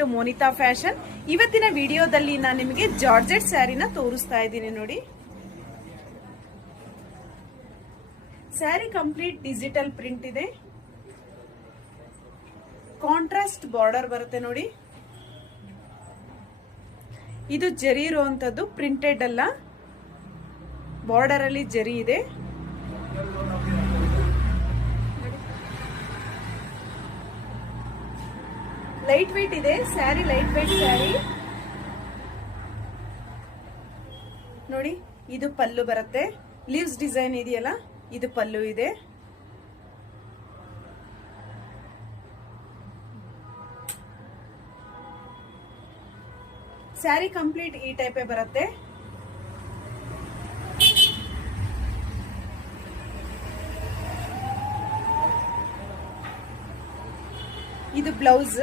To ಮೋನಿತಾ fashion. ಇವತ್ತಿನ ವಿಡಿಯೋದಲ್ಲಿ ನಾನು ನಿಮಗೆ ಜಾರ್ಜೆಟ್ ಸ್ಯಾರಿನ ತೋರಿಸ್ತಾ ಇದ್ದೀನಿ ನೋಡಿ. ಸ್ಯಾರಿ ಕಂಪ್ಲೀಟ್ ಡಿಜಿಟಲ್ ಪ್ರಿಂಟ್ ಇದೆ. ಕಾಂಟ್ರಾಸ್ಟ್ ಬಾರ್ಡರ್ ಬರುತ್ತೆ ನೋಡಿ. ಇದು ಜರಿ ಇರುವಂತದ್ದು, ಪ್ರಿಂಟೆಡ್ ಅಲ್ಲ. ಬಾರ್ಡರ್ ಅಲ್ಲಿ ಜರಿ ಇದೆ. ಲೈಟ್ ವೇಟ್ ಇದೆ ಸ್ಯಾರಿ, ಲೈಟ್ ವೇಟ್ ಸ್ಯಾರಿ ನೋಡಿ. ಇದು ಪಲ್ಲು ಬರುತ್ತೆ, ಲೀವ್ಸ್ ಡಿಸೈನ್ ಇದೆಯಲ್ಲ, ಇದು ಪಲ್ಲು ಇದೆ. ಸ್ಯಾರಿ ಕಂಪ್ಲೀಟ್ ಈ ಟೈಪೇ ಬರುತ್ತೆ. ಇದು ಬ್ಲೌಸ್.